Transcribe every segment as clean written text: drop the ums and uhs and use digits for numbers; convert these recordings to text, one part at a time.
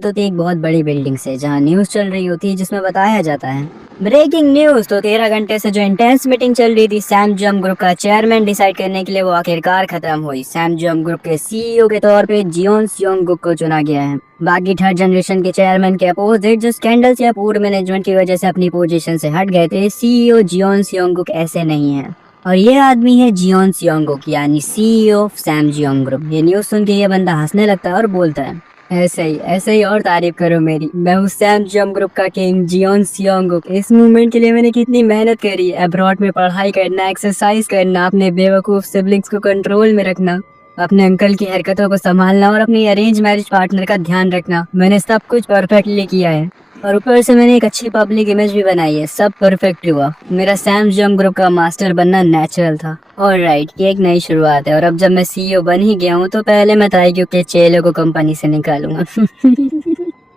मुलाकात होती है एक बहुत बड़ी बिल्डिंग से जहाँ न्यूज चल रही होती है जिसमें बताया जाता है ब्रेकिंग न्यूज। तो 13 घंटे से जो इंटेंस मीटिंग चल रही थी सैम जम ग्रुप का चेयरमैन डिसाइड करने के लिए वो आखिरकार खत्म हुई। सैम जम ग्रुप के सीईओ के तौर पे जियोन सियोंगुक को चुना गया है। बाकी थर्ड जनरेशन के चेयरमैन के अपोजिट जो स्कैंडल्स या पूर मैनेजमेंट की वजह से अपनी पोजीशन से हट गए थे, सीईओ जियोन सियोंगुक ऐसे नहीं है। और ये आदमी है जियोन सियोंगुक यानी CEO of Sam Jeong group. ये न्यूज सुन के ये बंदा हंसने लगता है और बोलता है ऐसे ही और तारीफ करो मेरी। मैं हूँ सैम जियोंग ग्रुप का किंग जियोन सियोंगुक। इस मूवमेंट के लिए मैंने कितनी मेहनत करी, अब्रॉड में पढ़ाई करना, एक्सरसाइज करना, अपने बेवकूफ सिबलिंग्स को कंट्रोल में रखना, अपने अंकल की हरकतों को संभालना और अपनी अरेंज मैरिज पार्टनर का ध्यान रखना। मैंने सब कुछ परफेक्टली किया है और ऊपर से मैंने एक अच्छी पब्लिक इमेज भी बनाई है। सब परफेक्ट हुआ। मेरा सैम जियोंग ग्रुप का मास्टर बनना नेचुरल था। ऑलराइट, ये एक नई शुरुआत है और अब जब मैं सीईओ बन ही गया हूँ तो पहले मैं ताइक्यू के चेलों को कंपनी से निकालूंगा।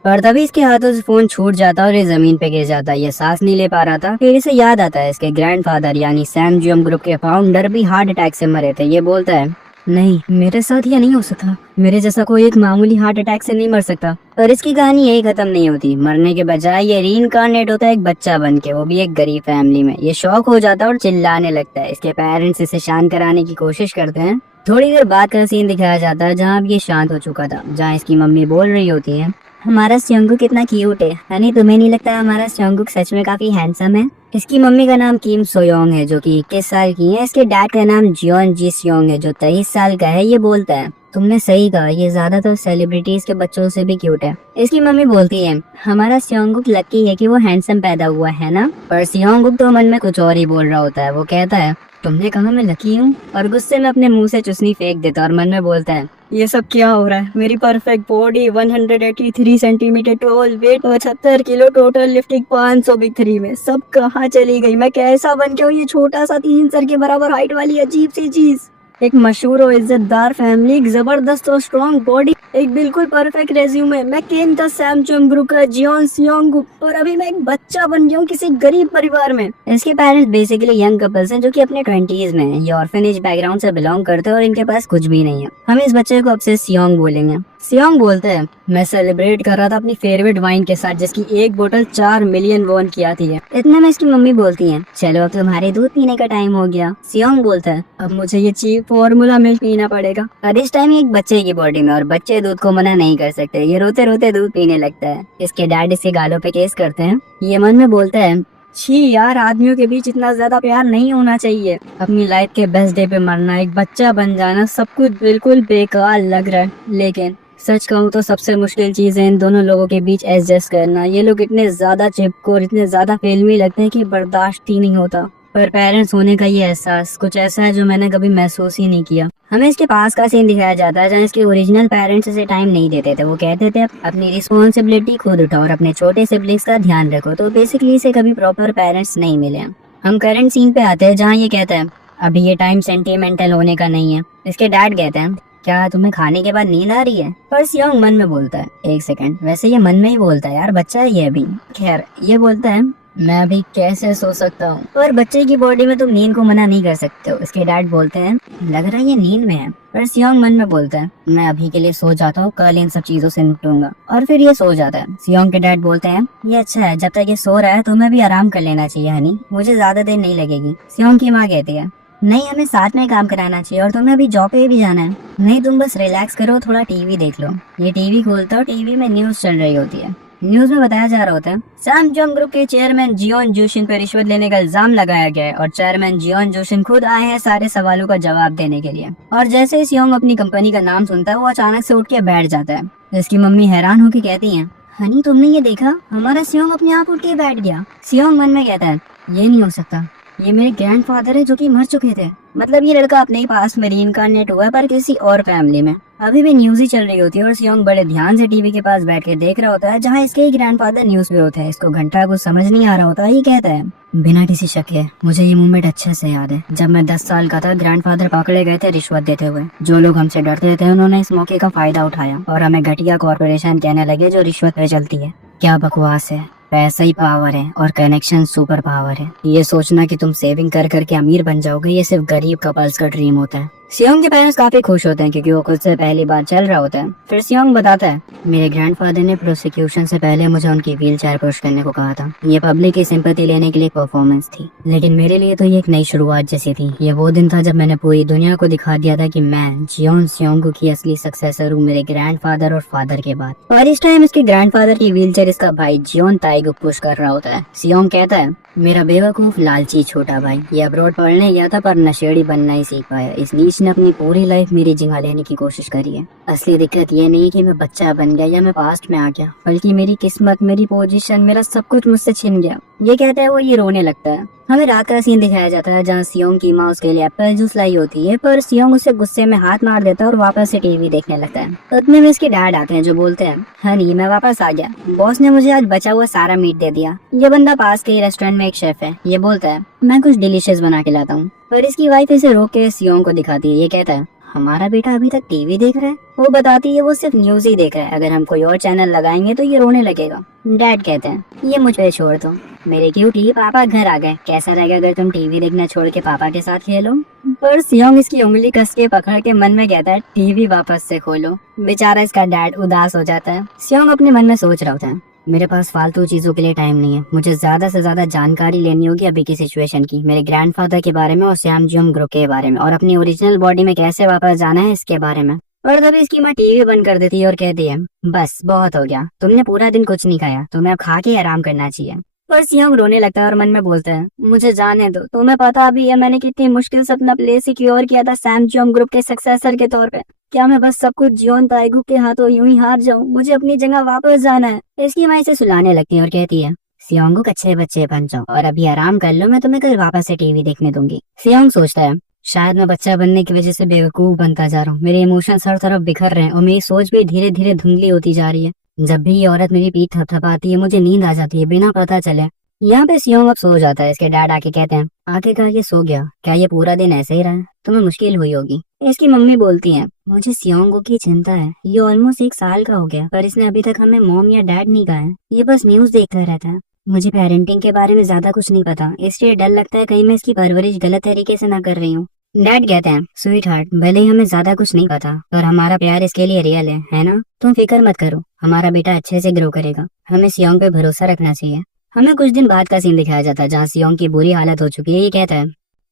और तभी इसके हाथों से फोन छूट जाता और ये जमीन पे गिर जाता। ये सांस नहीं ले पा रहा था। फिर इसे याद आता है इसके ग्रैंडफादर यानी सैम जियोंग ग्रुप के फाउंडर भी हार्ट अटैक से मरे थे। ये बोलता है नहीं, मेरे साथ ये नहीं हो सकता। मेरे जैसा कोई एक मामूली हार्ट अटैक से नहीं मर सकता। पर इसकी कहानी यही खत्म नहीं होती। मरने के बजाय ये रीइंकार्नेट होता है एक बच्चा बन के, वो भी एक गरीब फैमिली में। ये शॉक हो जाता है और चिल्लाने लगता है। इसके पेरेंट्स इसे शांत कराने की कोशिश करते हैं। थोड़ी देर बाद का सीन दिखाया जाता है जहाँ अब ये शांत हो चुका था, जहाँ इसकी मम्मी बोल रही होती है हमारा सियोंगुक कितना क्यूट है। हनी, तुम्हें नहीं लगता हमारा सियोंगुक सच में काफी हैंडसम है? इसकी मम्मी का नाम किम सोयोंग है जो कि 21 साल की है। इसके डैड का नाम जियोन जी सियोंग है जो 23 साल का है। ये बोलता है तुमने सही कहा, ये ज्यादातर सेलिब्रिटीज के बच्चों से भी क्यूट है। इसकी मम्मी बोलती है हमारा सियोंगुक लकी है कि वो हैंडसम पैदा हुआ है ना। पर सियोंगुक तो मन में कुछ और ही बोल रहा होता है। वो कहता है तुमने कहा मैं लकी हूँ, और गुस्से में अपने मुंह से चुसनी फेंक देता और मन में बोलता है ये सब क्या हो रहा है। मेरी perfect body, 183 centimeter tall, weight 75 kilo, total lifting 500 big 3 में, सब कहाँ चली गई? मैं कैसा बन गया हूँ ये छोटा सा 3 सर के बराबर हाइट वाली अजीब सी चीज? एक मशहूर और इज्जतदार फैमिली, एक जबरदस्त और स्ट्रॉन्ग बॉडी, एक बिल्कुल परफेक्ट रेज्यूमे। मैं किंग था सैम जियोंग ग्रुप का, जियोन सियोंगुक, और अभी मैं एक बच्चा बन गया हूँ किसी गरीब परिवार में। इसके पेरेंट्स बेसिकली यंग कपल्स हैं जो कि अपने 20s में हैं। ये ऑर्फनेज बैकग्राउंड से बिलोंग करते हैं और इनके पास कुछ भी नहीं है। हम इस बच्चे को अब से सियोंग बोलेंगे। सियोंग बोलते हैं मैं सेलिब्रेट कर रहा था अपनी फेवरेट वाइन के साथ जिसकी एक बोतल 4 मिलियन वॉन की आती है। इतने में इसकी मम्मी बोलती है चलो अब तुम्हारे दूध पीने का टाइम हो गया। सियोंग बोलता है अब मुझे ये चीप फॉर्मूला मिल्क पीना पड़ेगा। और इस टाइम एक बच्चे की बॉडी में, और बच्चे दूध को मना नहीं कर सकते। ये रोते रोते दूध पीने लगता है। इसके डैड इसके गालों पे केस करते हैं। ये मन में बोलता है छी यार, आदमियों के बीच इतना ज्यादा प्यार नहीं होना चाहिए। अपनी लाइफ के बेस्ट डे पे मरना, एक बच्चा बन जाना, सब कुछ बिल्कुल बेकार लग रहा है। लेकिन सच कहूँ तो सबसे मुश्किल चीज है इन दोनों लोगों के बीच एडजस्ट करना। ये लोग इतने ज्यादा चिपको, इतने ज्यादा फिल्मी लगते हैं कि बर्दाश्त ही नहीं होता। पर पेरेंट्स होने का ये एहसास कुछ ऐसा है जो मैंने कभी महसूस ही नहीं किया। हमें इसके पास का सीन दिखाया जाता है जहाँ इसके ओरिजिनल पेरेंट्स इसे टाइम नहीं देते थे। वो कहते थे अपनी रिस्पॉन्सिबिलिटी खुद उठाओ और अपने छोटे सिबलिंग्स का ध्यान रखो। तो बेसिकली इसे कभी प्रॉपर पेरेंट्स नहीं मिले। हम करंट सीन पे आते हैं जहाँ ये कहता है अभी ये टाइम सेंटिमेंटल होने का नहीं है। इसके डैड कहते हैं क्या तुम्हें खाने के बाद नींद आ रही है? पर सियोंग मन में बोलता है एक सेकंड, वैसे ये मन में ही बोलता है यार, बच्चा है ये अभी। खैर, ये बोलता है मैं अभी कैसे सो सकता हूँ? और बच्चे की बॉडी में तुम नींद को मना नहीं कर सकते हो। इसके डैड बोलते हैं लग रहा है ये नींद में है। पर सियोंग मन में बोलता है मैं अभी के लिए सो जाता हूँ, कल इन सब चीजों से निपटूंगा। और फिर ये सो जाता है। सियोंग के डैड बोलते हैं ये अच्छा है, जब तक ये सो रहा है तुम्हें भी आराम कर लेना चाहिए हनी, मुझे ज्यादा देर नहीं लगेगी। सियोंग की माँ कहती है नहीं, हमें साथ में काम कराना चाहिए और तुम्हें अभी जॉब पे भी जाना है। नहीं, तुम बस रिलैक्स करो, थोड़ा टीवी देख लो। ये टीवी खोलता और टीवी में न्यूज चल रही होती है। न्यूज में बताया जा रहा होता है सैम जियोंग ग्रुप के चेयरमैन जियोन जोशिन पर रिश्वत लेने का इल्जाम लगाया गया है और चेयरमैन जियोन जोशिन खुद आए हैं सारे सवालों का जवाब देने के लिए। और जैसे ही सियोंग अपनी कंपनी का नाम सुनता है वो अचानक से उठ के बैठ जाता है। इसकी मम्मी हैरान होकर कहती है हनी, तुमने ये देखा? हमारा सियोंग अपने आप उठ के बैठ गया। सियोंग मन में कहता है ये नहीं हो सकता, ये मेरे ग्रैंडफादर है जो कि मर चुके थे। मतलब ये लड़का अपने ही पास में रीइंकार्नेट हुआ है पर किसी और फैमिली में। अभी भी न्यूज ही चल रही होती है और सियोंग बड़े ध्यान से टीवी के पास बैठ के देख रहा होता है जहाँ इसके ही ग्रैंडफादर न्यूज पे होते हैं। इसको घंटा कुछ समझ नहीं आ रहा होता। ये कहता है बिना किसी शक के मुझे ये मूवमेंट अच्छे से याद है। जब मैं 10 साल का था ग्रैंडफादर पकड़े गए थे रिश्वत देते हुए। जो लोग हमसे डरते थे उन्होंने इस मौके का फायदा उठाया और हमें घटिया कॉर्पोरेशन कहने लगे जो रिश्वत पे चलती है। क्या बकवास है, पैसा ही पावर है और कनेक्शन सुपर पावर है। ये सोचना कि तुम सेविंग कर करके अमीर बन जाओगे ये सिर्फ गरीब कपल्स का ड्रीम होता है। सियोंग के पेरेंट्स काफी खुश होते हैं क्योंकि वो खुद से पहली बार चल रहा होता है। फिर सियोंग बताता है, मेरे ग्रैंडफादर ने प्रोसिक्यूशन से पहले मुझे उनकी व्हील चेयर पुश करने को कहा था। ये पब्लिक की सिंपैथी लेने के लिए परफॉर्मेंस थी, लेकिन मेरे लिए तो ये एक नई शुरुआत जैसी थी। ये वो दिन था जब मैंने पूरी दुनिया को दिखा दिया था कि मैं जियोन सियोंग की असली सक्सेसर हूँ, मेरे ग्रैंडफादर और फादर के बाद। और इस टाइम इसके ग्रैंडफादर की व्हील चेयर इसका भाई जियोन ताइगुक पुश कर रहा होता है। सियोंग कहता है, मेरा बेवकूफ लालची छोटा भाई ये अब्रॉड पढ़ने गया था पर नशेड़ी बनना ही सीख पाया। इस नीच ने अपनी पूरी लाइफ मेरी जगह लेने की कोशिश करी है। असली दिक्कत ये नहीं कि मैं बच्चा बन गया या मैं पास्ट में आ गया, बल्कि मेरी किस्मत, मेरी पोजीशन, मेरा सब कुछ मुझसे छिन गया। ये कहता है वो ये रोने लगता है। हमें रात का सीन दिखाया जाता है जहाँ सियोंग की माँ उसके लिए एप्पल जूस लाई होती है, पर सियोंग उसे गुस्से में हाथ मार देता है और वापस से टीवी देखने लगता है। उतने में उसके डैड आते हैं जो बोलते हैं, हनी मैं वापस आ गया, बॉस ने मुझे आज बचा हुआ सारा मीट दे दिया। ये बंदा पास के ही रेस्टोरेंट में एक शेफ है। ये बोलता है, मैं कुछ डिलीशियस बना के लाता हूँ, पर इसकी वाइफ इसे रोक के सियोंग को दिखाती है। ये कहता है, हमारा बेटा अभी तक टीवी देख रहा है। वो बताती है वो सिर्फ न्यूज ही देख रहा है, अगर हम कोई और चैनल लगाएंगे तो ये रोने लगेगा। डैड कहते हैं, ये मुझ पे छोड़ दो, मेरे क्यूटी पापा घर आ गए, कैसा रहेगा अगर तुम टीवी देखना छोड़ के पापा के साथ खेलो। पर सियोंग इसकी उंगली कस के पकड़ के मन में कहता है, टीवी वापस से खोलो। बेचारा इसका डैड उदास हो जाता है। सियोंग अपने मन में सोच रहा होता है, मेरे पास फालतू चीजों के लिए टाइम नहीं है, मुझे ज्यादा से ज्यादा जानकारी लेनी होगी अभी की सिचुएशन की, मेरे ग्रैंडफादर के बारे में और सैमजम ग्रुप के बारे में, और अपनी ओरिजिनल बॉडी में कैसे वापस जाना है इसके बारे में। और तभी इसकी माँ टीवी बंद कर देती है और कहती है, बस बहुत हो गया, तुमने पूरा दिन कुछ नहीं खाया, तुम्हें अब खा के आराम करना चाहिए। पर सियोंग रोने लगता है और मन में बोलता है, मुझे जाने दो, तुम्हें पता भी है मैंने कितनी मुश्किल से अपना प्लेस सिक्योर किया था सैमजम ग्रुप के सक्सेसर के तौर पे। क्या मैं बस सब कुछ जियोन ताइगुक के हाथों यूं ही हार जाऊं? मुझे अपनी जगह वापस जाना है। इसकी माँ इसे सुलाने लगती है और कहती है, सियोंग अच्छे बच्चे बन जाओ और अभी आराम कर लो, मैं तुम्हें कल वापस से टीवी देखने दूंगी। सियोंग सोचता है, शायद मैं बच्चा बनने की वजह से बेवकूफ बनता जा रहा हूँ, मेरे इमोशंस हर तरफ बिखर रहे हैं और मेरी सोच भी धीरे धीरे धुंधली होती जा रही है। जब भी ये औरत मेरी पीठ थपथपाती है मुझे नींद आ जाती है बिना पता चले। यहाँ पे सियोंग अब सो जाता है। इसके डैड आके कहते हैं, आखिरकार ये सो गया, क्या ये पूरा दिन ऐसे ही रहा? तुम्हें मुश्किल हुई होगी। इसकी मम्मी बोलती है, मुझे सियोंग की चिंता है, ये ऑलमोस्ट 1 साल का हो गया पर इसने अभी तक हमें मॉम या डैड नहीं कहा है, ये बस न्यूज देखता रहता है। मुझे पेरेंटिंग के बारे में ज्यादा कुछ नहीं पता, इसलिए डर लगता है कहीं मैं इसकी परवरिश गलत तरीके से ना कर रही हूँ। डैड कहते हैं, स्वीट हार्ट, भले ही हमें ज्यादा कुछ नहीं पता पर हमारा प्यार इसके लिए रियल है ना? तुम फिक्र मत करो, हमारा बेटा अच्छे से ग्रो करेगा, हमें सियोंग पे भरोसा रखना चाहिए। हमें कुछ दिन बाद का सीन दिखाया जाता है जहाँ सियोंग की बुरी हालत हो चुकी है। ये कहता है,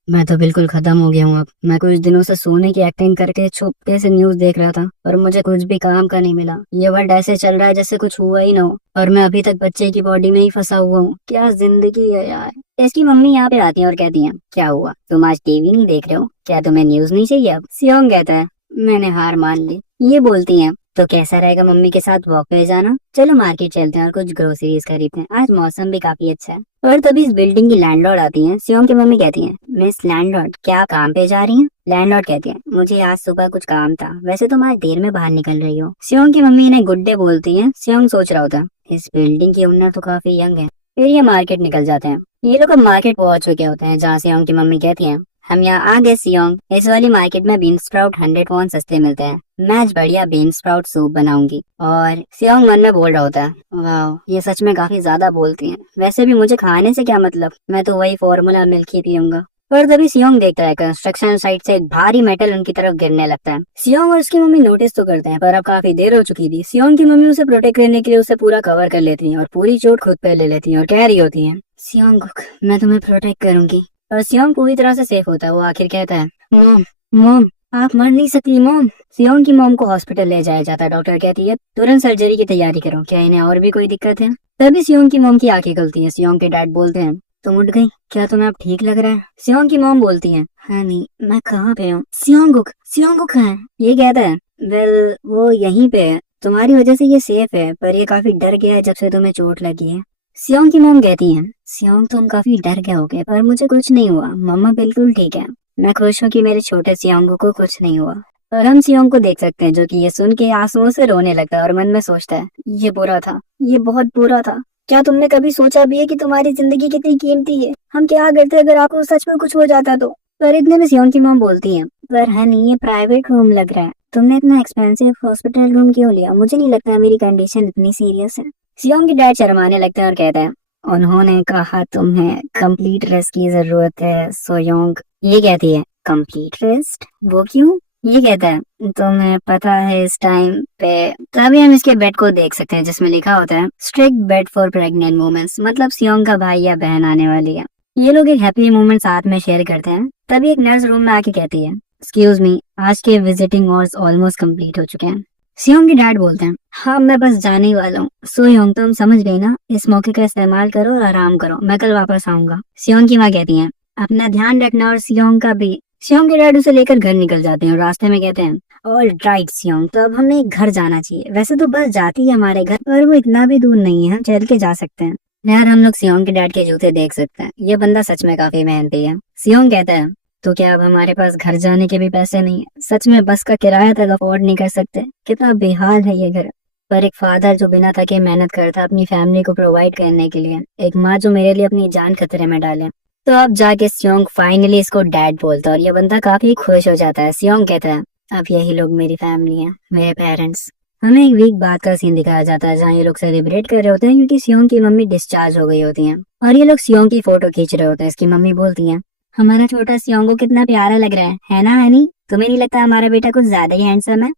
मैं तो बिल्कुल खत्म हो गया हूँ अब, मैं कुछ दिनों से सोने की एक्टिंग करके छुपके से न्यूज देख रहा था पर मुझे कुछ भी काम का नहीं मिला। ये वर्ल्ड ऐसे चल रहा है जैसे कुछ हुआ ही ना हो और मैं अभी तक बच्चे की बॉडी में ही फंसा हुआ हूँ। क्या जिंदगी है यार। इसकी मम्मी यहाँ पे आती है और कहती है, क्या हुआ, तुम आज टीवी नहीं देख रहे हो? क्या तुम्हें न्यूज नहीं चाहिए अब? सियोंग कहता है, मैंने हार मान ली। ये बोलती है, तो कैसा रहेगा मम्मी के साथ वॉक पे जाना? चलो मार्केट चलते हैं और कुछ ग्रोसरीज खरीदते हैं, आज मौसम भी काफी अच्छा है। और तभी इस बिल्डिंग की लैंडलॉर्ड आती है। सियोंग की मम्मी कहती है, मिस लैंडलॉर्ड क्या काम पे जा रही हैं? लैंडलॉर्ड कहती है, मुझे आज सुबह कुछ काम था, वैसे तुम आज देर में बाहर निकल रही हो। सियोंग की मम्मी इन्हें गुड डे बोलती है। सियोंग सोच रहा होता है, इस बिल्डिंग की ओनर तो काफी यंग है। फिर ये मार्केट निकल जाते हैं। ये लोग अब मार्केट पहुंच चुके होते हैं जहाँ सियोंग की मम्मी कहती है, हम यहाँ आ गए सियोंग, इस वाली मार्केट में बीन स्प्राउट 100 वॉन सस्ते मिलते हैं, मैं आज बढ़िया बीन स्प्राउट सूप बनाऊंगी। और सियोंग मन में बोल रहा होता है, वाह ये सच में काफी ज्यादा बोलती हैं, वैसे भी मुझे खाने से क्या मतलब, मैं तो वही फॉर्मूला मिल्क ही पीऊंगा। पर तभी सियोंग देखता है कंस्ट्रक्शन साइट से एक भारी मेटल उनकी तरफ गिरने लगता है। सियोंग और उसकी मम्मी नोटिस तो करते हैं पर अब काफी देर हो चुकी थी। सियोंग की मम्मी उसे प्रोटेक्ट करने के लिए उसे पूरा कवर कर लेती है और पूरी चोट खुद पे ले लेती है और कह रही होती है, सियोंग मैं तुम्हें प्रोटेक्ट करूंगी। और सियोंग पूरी तरह से सेफ होता है। वो आखिर कहता है, मॉम मॉम आप मर नहीं सकती मॉम। सियोंग की मॉम को हॉस्पिटल ले जाया जाता है। डॉक्टर कहती है, तुरंत सर्जरी की तैयारी करो, क्या इन्हें और भी कोई दिक्कत है? तभी सियोंग की मॉम की आंखें खुलती है। सियोंग के डैड बोलते हैं, तुम उठ गई, क्या तुम्हें अब ठीक लग रहा है? सियोंग की मॉम बोलती है, हनी मैं कहाँ पे हूँ? सियोंग है। ये कहता है, वेल वो यहीं पे है, तुम्हारी वजह से ये सेफ है पर ये काफी डर गया है जब से तुम्हें चोट लगी है। सियोंग की मॉम कहती है, सियोंग तुम काफी डर गए होगे पर मुझे कुछ नहीं हुआ, मम्मा बिल्कुल ठीक है, मैं खुश हूँ कि मेरे छोटे सियोंग को कुछ नहीं हुआ। और हम सियोंग को देख सकते हैं जो कि ये सुन के आंसुओं से रोने लगता है और मन में सोचता है, ये बुरा था, ये बहुत बुरा था। क्या तुमने कभी सोचा भी है कि तुम्हारी जिंदगी कितनी कीमती है? हम क्या करते अगर आपको सच में कुछ हो जाता तो? पर इतने में सियोंग की मॉम बोलती है, पर हनी ये प्राइवेट रूम लग रहा है, तुमने इतना एक्सपेंसिव हॉस्पिटल रूम क्यों लिया? मुझे नहीं लगता मेरी कंडीशन इतनी सीरियस है। सियोंग की डैड शर्माने लगता है और कहता है, उन्होंने कहा तुम्हें कंप्लीट रेस्ट की जरूरत है सोयोंग। ये कहती है, कंप्लीट रेस्ट? वो क्यों? ये कहता है तुम्हें पता है इस टाइम पे। तभी हम इसके बेड को देख सकते हैं जिसमें लिखा होता है strict bed for pregnant women's, मतलब सियोंग का भाई या बहन आने वाली है। ये लोग एक हैप्पी मोमेंट साथ में शेयर करते हैं। तभी एक नर्स रूम में आके कहती है एक्सक्यूज मी, आज के विजिटिंग आवर्स ऑलमोस्ट कंप्लीट हो चुके हैं। सियोंग के डैड बोलते हैं हाँ मैं बस जाने ही वाला हूँ। सोयोंग तुम समझ गई ना, इस मौके का इस्तेमाल करो और आराम करो, मैं कल वापस आऊंगा। सियोंग की माँ कहती है अपना ध्यान रखना और सियोंग का भी। सियोंग के डैड उसे लेकर घर निकल जाते हैं और रास्ते में कहते हैं ऑल राइट सियोंग, तो अब हमें घर जाना चाहिए। वैसे तो बस जाती है हमारे घर, पर वो इतना भी दूर नहीं है, हम चल के जा सकते हैं। यार हम लोग सियोंग के डैड के जूते देख सकते हैं, ये बंदा सच में काफी मेहनती है। सियोंग कहता है तो क्या अब हमारे पास घर जाने के भी पैसे नहीं है? सच में बस का किराया तक अफोर्ड नहीं कर सकते? कितना बेहाल है ये घर। पर एक फादर जो बिना थके मेहनत करता अपनी फैमिली को प्रोवाइड करने के लिए, एक माँ जो मेरे लिए अपनी जान खतरे में डाले। तो अब जाके सियोंग फाइनली इसको डैड बोलता है और ये बंदा काफी खुश हो जाता है। सियोंग कहता है अब यही लोग मेरी फैमिली है, मेरे पेरेंट्स। हमें एक वीक बाद का सीन दिखाया जाता है जहाँ ये लोग सेलिब्रेट कर रहे होते हैं क्योंकि सियोंग की मम्मी डिस्चार्ज हो गई होती है और ये लोग सियोंग की फोटो खींच रहे होते हैं। इसकी मम्मी बोलती है हमारा छोटा सियोंग को कितना प्यारा लग रहा है ना हनी? तुम्हें नहीं लगता हमारा बेटा कुछ ज्यादा ही हैंडसम है?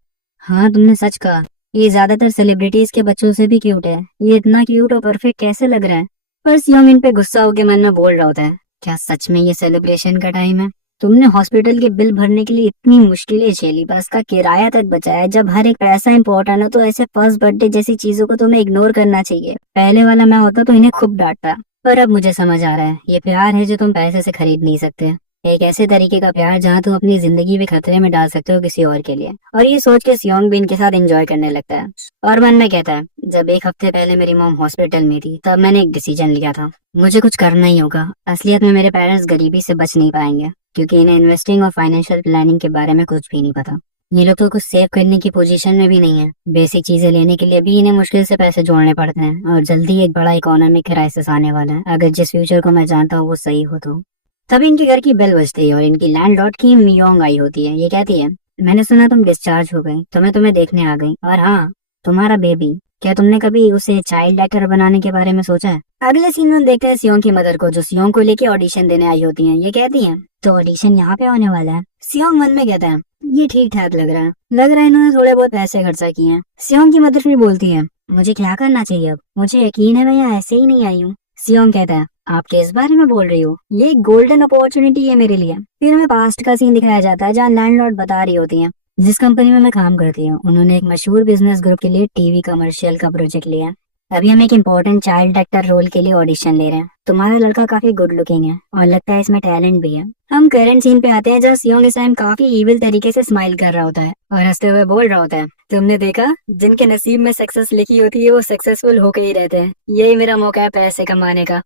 हाँ तुमने सच कहा, ये ज्यादातर सेलिब्रिटीज के बच्चों से भी क्यूट है। ये इतना क्यूट और परफेक्ट कैसे लग रहा है? पर सियोंग इन पे गुस्सा होकर मन में बोल रहा होता है क्या सच में ये सेलिब्रेशन का टाइम है? तुमने हॉस्पिटल के बिल भरने के लिए इतनी मुश्किलें झेली, बस का किराया तक बचाया। जब हर एक पैसा इंपॉर्टेंट हो तो ऐसे फर्स्ट बर्थडे जैसी चीजों को तुम्हें इग्नोर करना चाहिए। पहले वाला मैं होता तो इन्हें खूब डांटता, पर अब मुझे समझ आ रहा है ये प्यार है जो तुम पैसे से खरीद नहीं सकते। एक ऐसे तरीके का प्यार जहाँ तुम अपनी जिंदगी भी खतरे में डाल सकते हो किसी और के लिए। और ये सोच के सियोंग भी इनके साथ एंजॉय करने लगता है और मन में कहता है जब एक हफ्ते पहले मेरी मॉम हॉस्पिटल में थी तब मैंने एक डिसीजन लिया था, मुझे कुछ करना ही होगा। असलियत में मेरे पेरेंट्स गरीबी से बच नहीं पाएंगे क्योंकि इन्हें इन्वेस्टिंग और फाइनेंशियल प्लानिंग के बारे में कुछ भी नहीं पता। ये लोग तो कुछ सेव करने की पोजीशन में भी नहीं है। बेसिक चीजें लेने के लिए भी इन्हें मुश्किल से पैसे जोड़ने पड़ते हैं और जल्दी एक बड़ा इकोनॉमिक क्राइसिस आने वाला है अगर जिस फ्यूचर को मैं जानता हूँ वो सही हो तो। तभी इनके घर की बेल बजती है और इनकी लैंडलॉर्ड की मियोंग आई होती है। ये कहती है मैंने सुना तुम डिस्चार्ज हो गई तो मैं तुम्हें देखने आ गई। और हाँ, तुम्हारा बेबी, क्या तुमने कभी उसे चाइल्ड एक्टर बनाने के बारे में सोचा है? अगले सीन में देखते हैं सियोंग की मदर को जो सियोंग को लेके ऑडिशन देने आई होती हैं। ये कहती हैं तो ऑडिशन यहाँ पे होने वाला है। सियोंग मन में कहता है ये ठीक ठाक लग रहा है, इन्होंने थोड़े बहुत पैसे खर्चा किए हैं। सियोंग की मदर फिर बोलती है मुझे क्या करना चाहिए अब? मुझे यकीन है मैं यहाँ ऐसे ही नहीं आई हूँ। सियोंग कहता है आप किस बारे में बोल रही हो? ये एक गोल्डन अपॉर्चुनिटी है मेरे लिए। फिर हमें पास्ट का सीन दिखाया जाता है जहाँ लैंडलॉर्ड बता रही होती हैं जिस कंपनी में मैं काम करती हूँ उन्होंने एक मशहूर बिजनेस ग्रुप के लिए टीवी कमर्शियल का प्रोजेक्ट लिया है। अभी हम एक इम्पोर्टेंट चाइल्ड एक्टर रोल के लिए ऑडिशन ले रहे हैं। तुम्हारा लड़का काफी गुड लुकिंग है और लगता है इसमें टैलेंट भी है। हम करंट सीन पे आते हैं जहाँ सियोंग इस टाइम काफी इविल तरीके से स्माइल कर रहा होता है और हंसते हुए बोल रहा होता है तुमने देखा जिनके नसीब में सक्सेस लिखी होती है वो सक्सेसफुल होके ही रहते हैं। यही मेरा मौका है पैसे कमाने का।